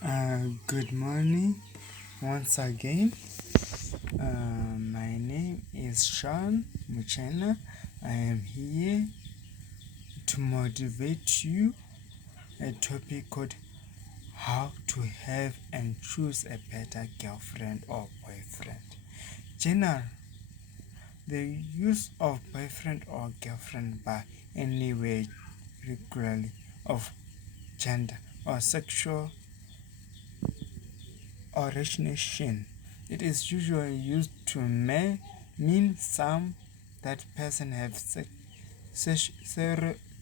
Good morning once again. My name is Tendai Muchena. I am here to motivate you a topic called how to have and choose a better girlfriend or boyfriend. General, the use of boyfriend or girlfriend by anywhere regularly of gender or sexual origination. It is usually used to mean some that person have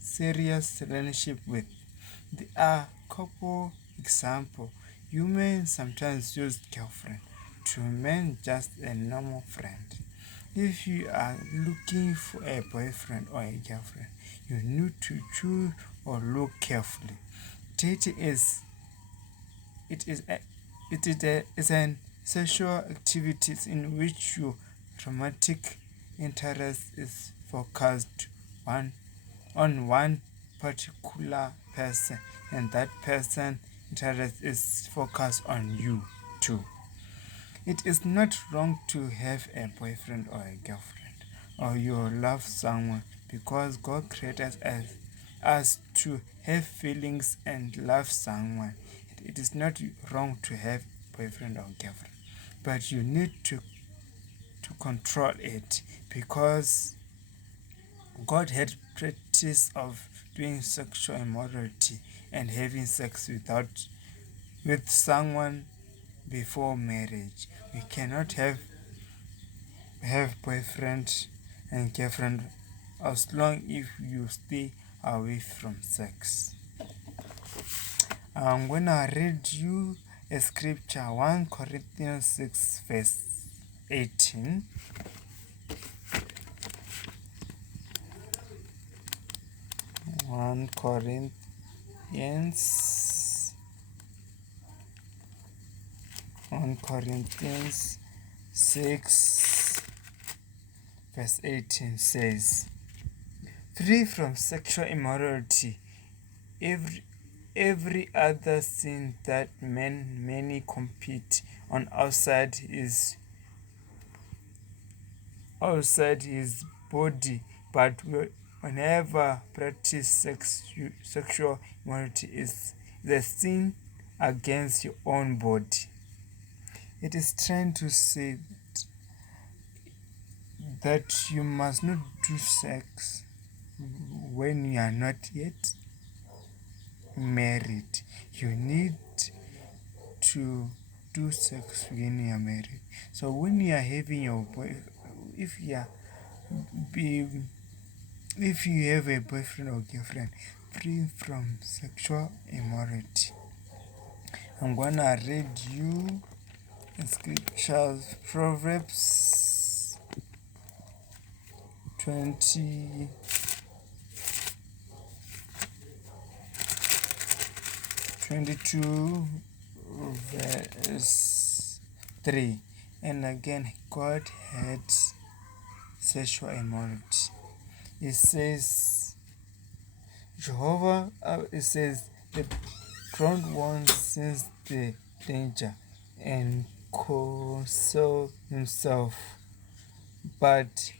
serious relationship with. There are couple example. You may sometimes use girlfriend to mean just a normal friend. If you are looking for a boyfriend or a girlfriend, you need to choose or look carefully. Dating is an sexual activity in which your romantic interest is focused on one particular person, and that person interest is focused on you too. It is not wrong to have a boyfriend or a girlfriend, or you love someone, because God created us to have feelings and love someone. It is not wrong to have boyfriend or girlfriend, but you need to control it, because God had practice of doing sexual immorality and having sex with someone before marriage. We cannot have boyfriend and girlfriend as long if you stay away from sex. I'm gonna read you a scripture, 1 Corinthians 6 verse 18. 1 Corinthians 6 verse 18 says, free from sexual immorality, every other sin that many compete on outside his body, but whenever practice sexual immorality is the sin against your own body. It is trying to say that you must not do sex when you are not yet married. You need to do sex when you are married. So when you are having your if you are if you have a boyfriend or girlfriend, free from sexual immorality. I'm gonna read you scriptures, Proverbs 20 22 verse 3. And again, God hates sexual immorality. It says, it says, the ground one sees the danger and console himself, but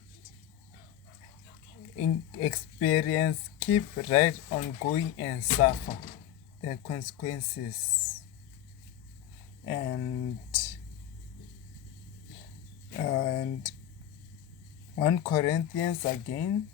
in experience keep right on going and suffer the consequences. And 1 Corinthians again,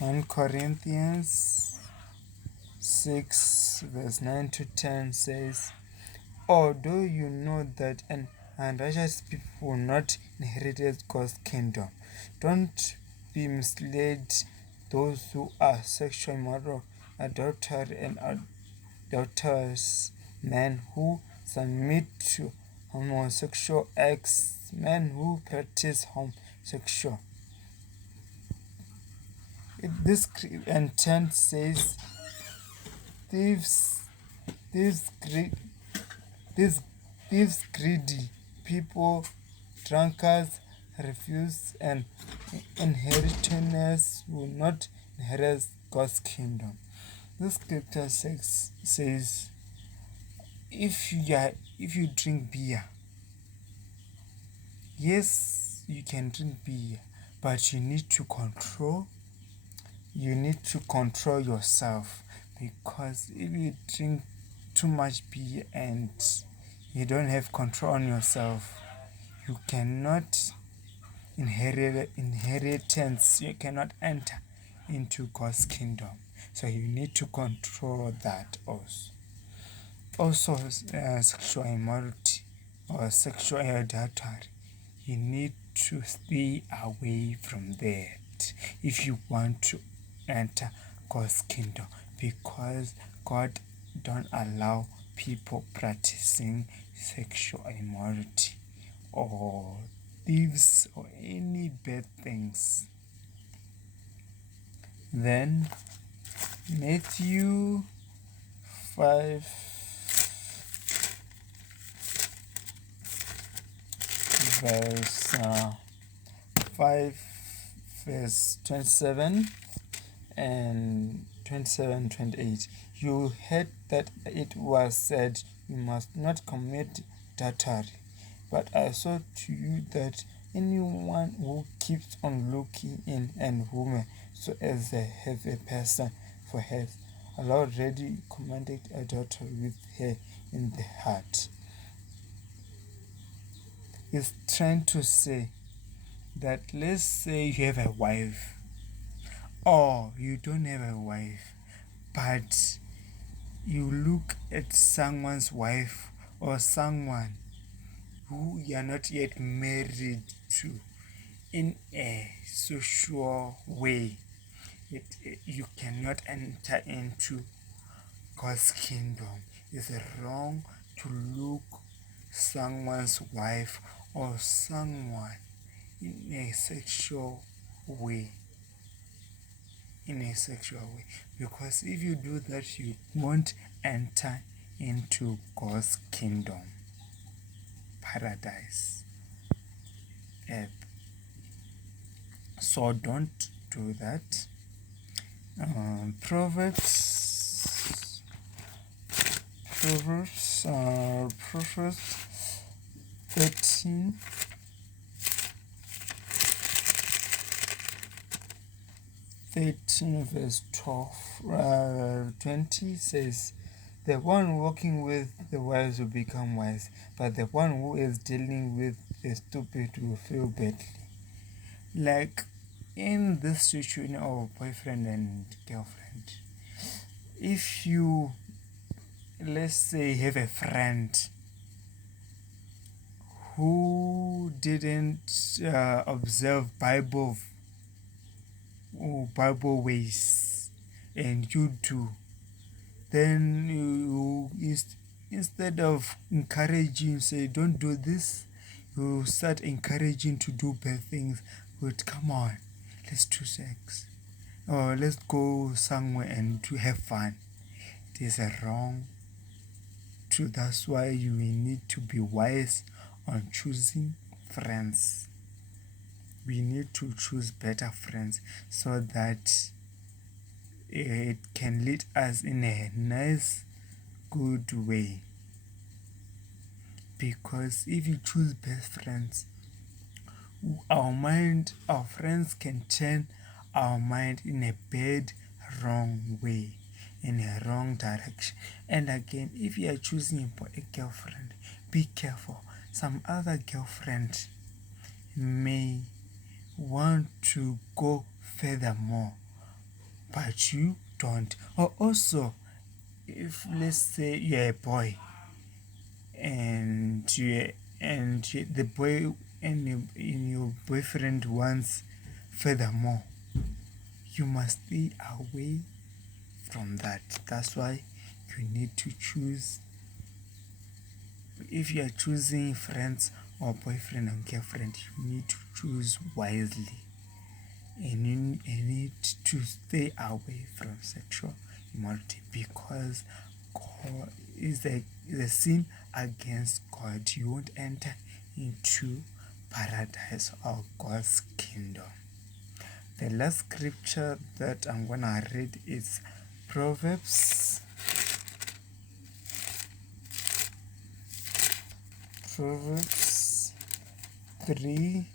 1 Corinthians 6 verse 9 to 10 says, although you know that an unrighteous people will not inherit God's kingdom, don't be misled. Those who are sexually immoral, adultery and adulterers, men who submit to homosexual acts, men who practice homosexual This intent says thieves, thieves, thieves, thieves, greedy people, drunkards, refuse and inheritors will not inherit God's kingdom. This scripture says if you drink beer, yes, you can drink beer, but you need to control yourself, because if you drink too much beer and you don't have control on yourself, you cannot inheritance, you cannot enter into God's kingdom. So you need to control that also. Also, sexual immorality or sexual adultery, you need to stay away from that if you want to enter God's kingdom, because God don't allow people practicing sexual immorality or thieves or any bad things. Then Matthew 5 verse 27 and 28. You heard that it was said, you must not commit adultery. But I say to you that anyone who keeps on looking in a woman so as they have a person for her, Allah already commanded adultery with her in the heart. It's trying to say that, let's say you have a wife or you don't have a wife, but you look at someone's wife or someone who you are not yet married to in a social way, you cannot enter into God's kingdom. It's wrong to look someone's wife or someone in a sexual way. Because if you do that, you won't enter into God's kingdom, paradise. So don't do that. Proverbs 13 verse 20 says, the one walking with the wise will become wise, but the one who is dealing with the stupid will feel badly. Like in this situation of boyfriend and girlfriend, if you, let's say, have a friend who didn't observe Bible ways and you do, then you instead of encouraging, say don't do this, you start encouraging to do bad things. But come on, let's do sex, or let's go somewhere and to have fun. It is wrong too. That's why you need to be wise on choosing friends. We need to choose better friends so that it can lead us in a nice, good way. Because if you choose best friends, our friends can turn our mind in a bad, wrong way, in a wrong direction. And again, if you are choosing a girlfriend, be careful. Some other girlfriend may want to go furthermore, but you don't. Or also, if let's say you're a boy and the boy and your boyfriend wants furthermore, you must stay away from that. That's why you need to choose. If you are choosing friends or boyfriend and girlfriend, you need to choose wisely. and you need to stay away from sexual immorality, because God is a sin against God. You won't enter into paradise or God's kingdom. The last scripture that I'm gonna read is Proverbs 3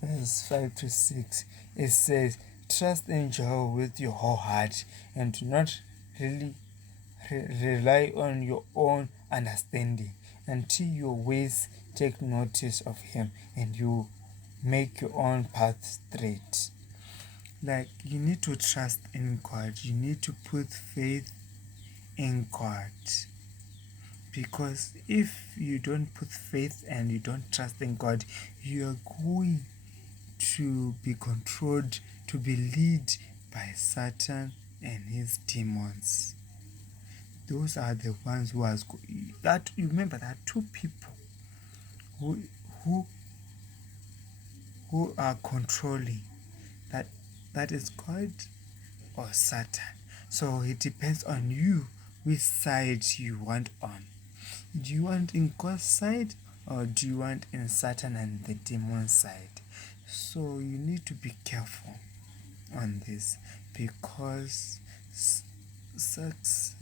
verse 5 to 6. It says, trust in Jehovah with your whole heart and do not really rely on your own understanding. Until your ways take notice of him and you make your own path straight. Like, you need to trust in God. You need to put faith in God. Because if you don't put faith and you don't trust in God, you are going to be controlled, to be led by Satan and his demons. Those are the ones who has that. You remember that two people who who who are controlling, that is God or Satan. So it depends on you which side you want on. Do you want in God's side, or do you want in Satan and the demon side? So you need to be careful on this, because sex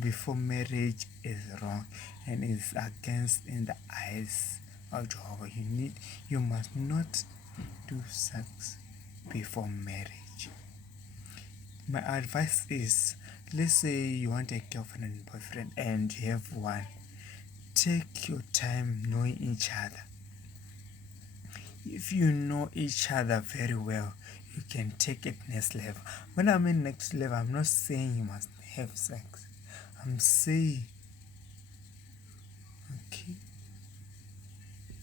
before marriage is wrong and is against in the eyes of Jehovah. You must not do sex before marriage. My advice is, let's say you want a girlfriend and boyfriend and you have one. Take your time knowing each other. If you know each other very well, you can take it next level. When I mean next level, I'm not saying you must have sex. I'm saying